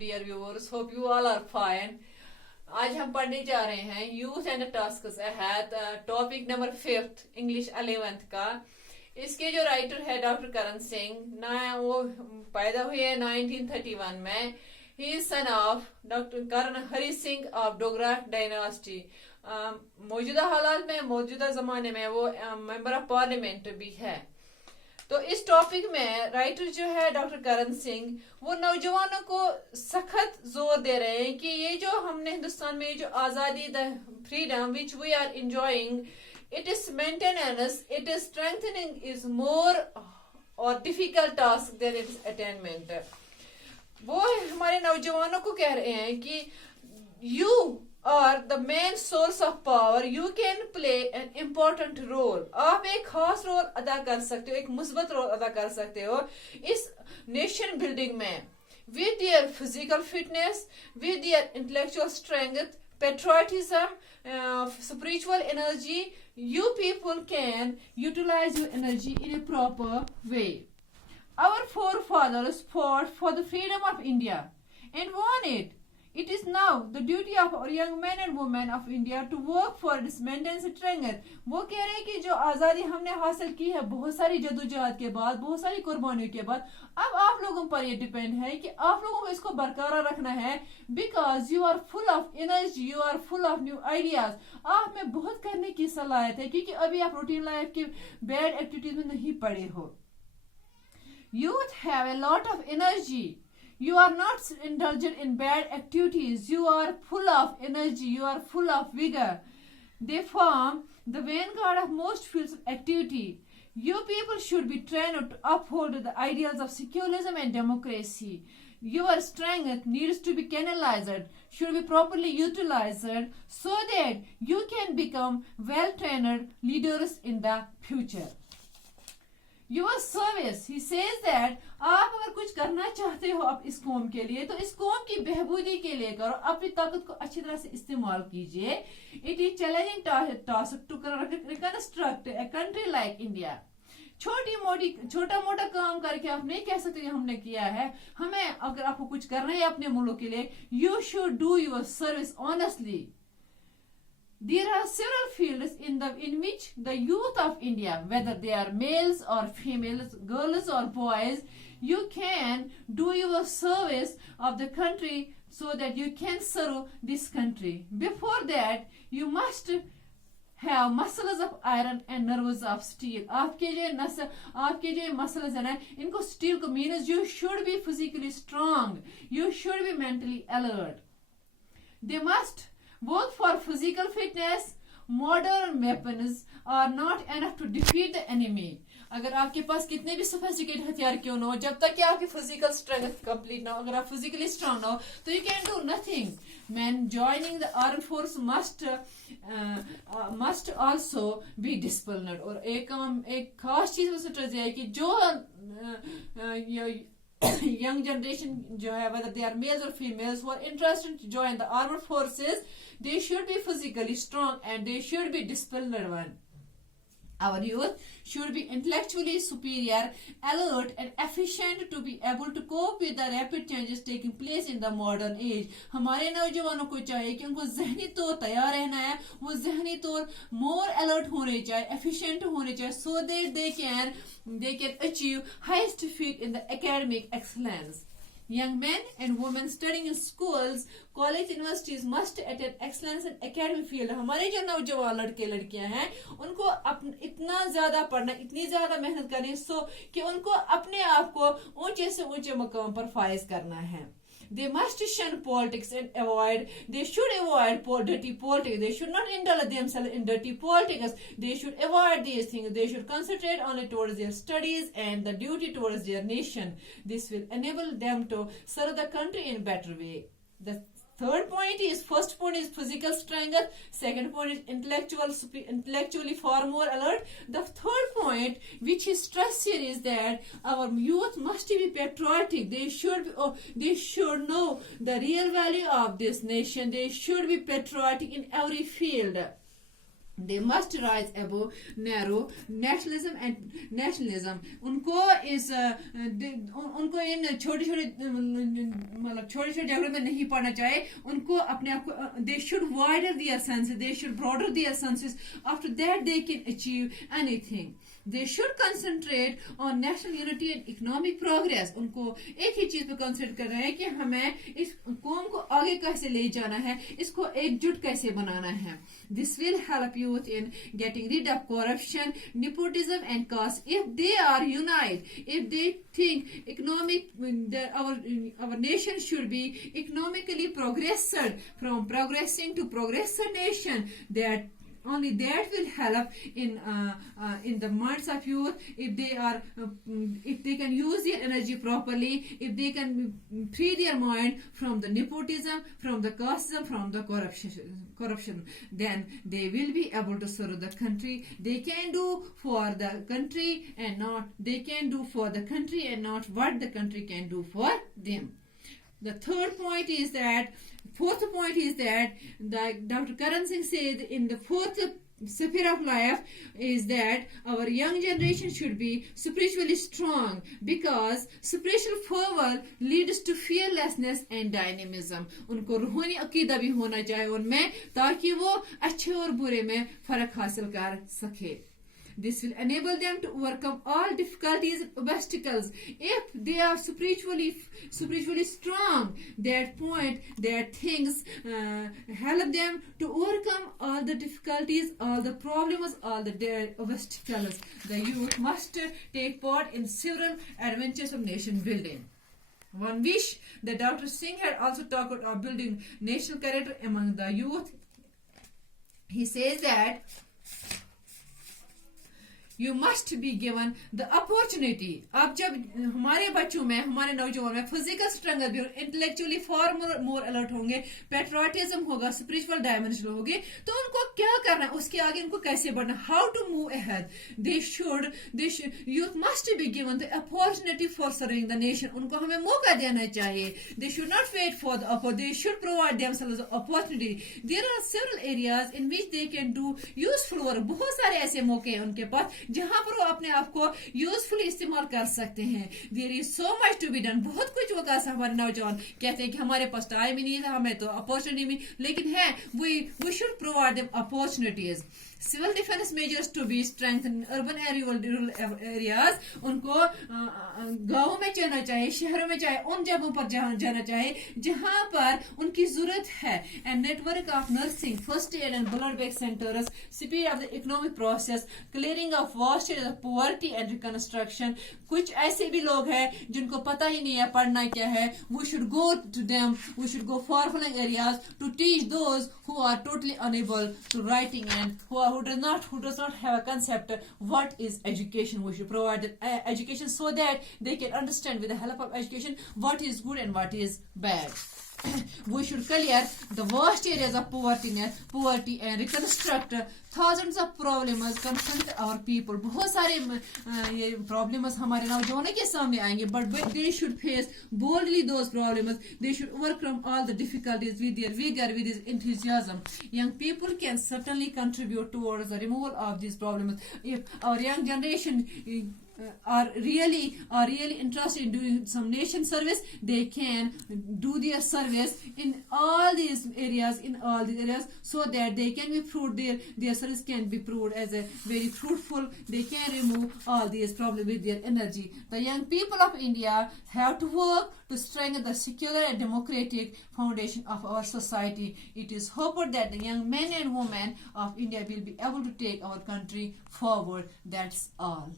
Dear viewers, hope you all are fine. आज हम पढ़ने जा रहे हैं youth and tasks ahead, topic number 5 English 11th का। इसके जो राइटर है डॉक्टर करण सिंह ना, वो पैदा हुए हैं 1931 में। He is son of doctor Karan Hari Singh of Dogra dynasty. मौजूदा हालात में, मौजूदा जमाने में वो मेंबर ऑफ पार्लियामेंट भी है। तो इस टॉपिक में राइटर जो है डॉक्टर करण सिंह, वो नौजवानों को सख्त जोर दे रहे हैं कि ये जो हमने हिंदुस्तान में जो आजादी, the freedom which we are enjoying, it is maintenance, it is strengthening is more और difficult task than it is attainment. वो हमारे नौजवानों को कह रहे हैं कि यू और the main source of power, you can play an important role. आप एक खास रोल अदा कर सकते हो, एक मुस्बत रोल अदा कर सकते हो इस नेशन बिल्डिंग में, with their physical fitness, with their intellectual strength, patriotism, spiritual energy. You people can utilize your energy in a proper way. Our forefathers fought for the freedom of India and won it. It is now the duty of our young men and women of India to work for its maintenance and strength. वो कह रहे हैं कि जो आज़ादी हमने हासिल की है बहुत सारी जदोजहद के बाद, बहुत सारी कुर्बानियों के बाद, अब आप लोगों पर ये डिपेंड है कि आप लोगों को इसको बरकरार रखना है। Because you are full of energy, you are full of new ideas. आप में बहुत करने की सलाहियत है क्योंकि अभी आप रूटीन लाइफ के बैड एक्टिविटीज में नहीं पड़े हो। Youth have a lot of energy. You are not indulgent in bad activities. You are full of energy. You are full of vigor. They form the vanguard of most fields of activity. You people should be trained to uphold the ideals of secularism and democracy. Your strength needs to be canalized, should be properly utilized so that you can become well-trained leaders in the future. Your service, he says that आप अगर कुछ करना चाहते हो अब इस कौम के लिए, तो इस कौम की बेहबूदी के लिए करो, अपनी ताकत को अच्छी तरह से इस्तेमाल कीजिए। It is challenging task to reconstruct a country like India. छोटा मोटा काम करके आप नहीं कह सकते हमने किया है। हमें अगर आपको कुछ करना है अपने मुल्क के लिए, you should do your service honestly. There are several fields in which the youth of India, whether they are males or females, girls or boys, you can do your service of the country so that you can serve this country. Before that, you must have muscles of iron and nerves of steel. आपके जो muscles है ना, इनको steel को means you should be physically strong. You should be mentally alert. They must work for physical fitness. Modern weapons are not enough to defeat the enemy. अगर आपके पास कितने भी सोफिस्टिकेटेड हथियार क्यों न हो, जब तक कि आपकी फिजिकल स्ट्रेंथ कंप्लीट ना हो, अगर आप फिजिकली स्ट्रांग ना हो, तो you can do nothing. Man joining the arm force must also be disciplined. और एक खास चीज स्ट्रेटेजी है कि जो young generation जो है, whether they are males or females, who are interested to join the armed forces, they should be physically strong and they should be disciplined one. Our youth should be intellectually superior, alert and efficient to be able to cope with the rapid changes taking place in the modern age. हमारे नौजवानों को चाहिए कि उनको जहनी तौर तैयार रहना है, वो जहनी तौर more alert होने चाहिए, efficient होने चाहिए, so that they can achieve highest feat in the academic excellence. Young men and women studying in schools, college, universities must attain excellence in academic field. हमारे जो नौजवान लड़के लड़कियां हैं, उनको इतना ज्यादा पढ़ना, इतनी ज्यादा मेहनत करनी सो कि उनको अपने आप को ऊंचे से ऊंचे मकाम पर फाइज करना है। They must shun politics and they should avoid dirty politics. They should not indulge themselves in dirty politics. They should avoid these things. They should concentrate only towards their studies and the duty towards their nation. This will enable them to serve the country in a better way. The first point is physical strength. Second point is intellectually far more alert. The third point, which is stressed here, is that our youth must be patriotic. They should know the real value of this nation. They should be patriotic in every field. They must rise above narrow nationalism. उनको इस उनको इन छोटे छोटे मतलब छोटे छोटे झगड़ों में नहीं पड़ना चाहिए. उनको अपने आप को they should widen their senses, they should broaden their senses. After that they can achieve anything. They should concentrate on national unity and economic progress. उनको एक ही चीज पे कंसंट्रेट कर रहे हैं कि हमें इस कौम को आगे कैसे ले जाना है, इसको एकजुट कैसे बनाना है. This will help youth in getting rid of corruption, nepotism and caste. If they are united, if they think our nation should be economically progressed from progressing to progressive nation, that only that will help in the minds of youth. If they can use their energy properly, if they can free their mind from the nepotism, from the casteism, from the corruption, then they will be able to serve the country. They can do for the country and not what the country can do for them. The fourth point is that Dr. Karan Singh said in the fourth sphere of life is that our young generation should be spiritually strong, because spiritual fervor leads to fearlessness and dynamism. उनको रूहानी अकीदा भी होना चाहिए उनमें, ताकि वो अच्छे और बुरे में फर्क हासिल कर सके. This will enable them to overcome all difficulties and obstacles. If they are spiritually strong, that things help them to overcome all the difficulties, all the problems, all the obstacles. The youth must take part in several adventures of nation building. One wish that Dr. Singh had also talked about building national character among the youth. He says that you must be given the opportunity. अब जब हमारे बच्चों में, हमारे नौजवान में physical strength भी, intellectually for more alert होंगे, पेट्रियोटिज्म होगा, स्पिरिचुअल डायमेंशन होगी, तो उनको क्या करना है, उसके आगे उनको कैसे बढ़ना, how to move ahead. Youth must be given the opportunity for serving the nation. उनको हमें मौका देना चाहिए. They should not wait for the opportunity, they should provide themselves the opportunity. There are several areas in which they can do useful work. बहुत सारे ऐसे मौके हैं उनके पास जहां पर वो अपने आप को यूजफुल इस्तेमाल कर सकते हैं. There is so much to be done. बहुत कुछ वो कर हमारे नौजवान कहते हैं कि हमारे पास टाइम ही नहीं था, हमें तो अपॉर्चुनिटी भी, लेकिन है we should provide them opportunities. Civil defense measures to be strengthened in urban and rural areas. उनको गाँव में जाना चाहिए, शहरों में चाहिए, उन जगहों पर जाना चाहिए जहां पर उनकी जरूरत है. And network of nursing, first aid and blood bank centers, speed of the economic process, clearing of vast areas of poverty and reconstruction. कुछ ऐसे भी लोग हैं जिनको पता ही नहीं है पढ़ना क्या है. We should go to them. We should go far-flung areas to teach those who are totally unable to writing and who does not have a concept what is education. We should provide education so that they can understand with the help of education what is good and what is bad. We should clear the vast areas of poverty and reconstruct thousands of problems confront our people. बहुत सारे ये problems हमारे नौजवानों के सामने आएंगे, but they should face boldly those problems. They should overcome all the difficulties with their vigor, with their enthusiasm. Young people can certainly contribute towards the removal of these problems. If our young generation are really interested in doing some nation service, they can do their service in all these areas, so that they can be proved, their service can be proved as a very fruitful. They can remove all these problems with their energy. The young people of India have to work to strengthen the secular and democratic foundation of our society. It is hoped that the young men and women of India will be able to take our country forward. That's all.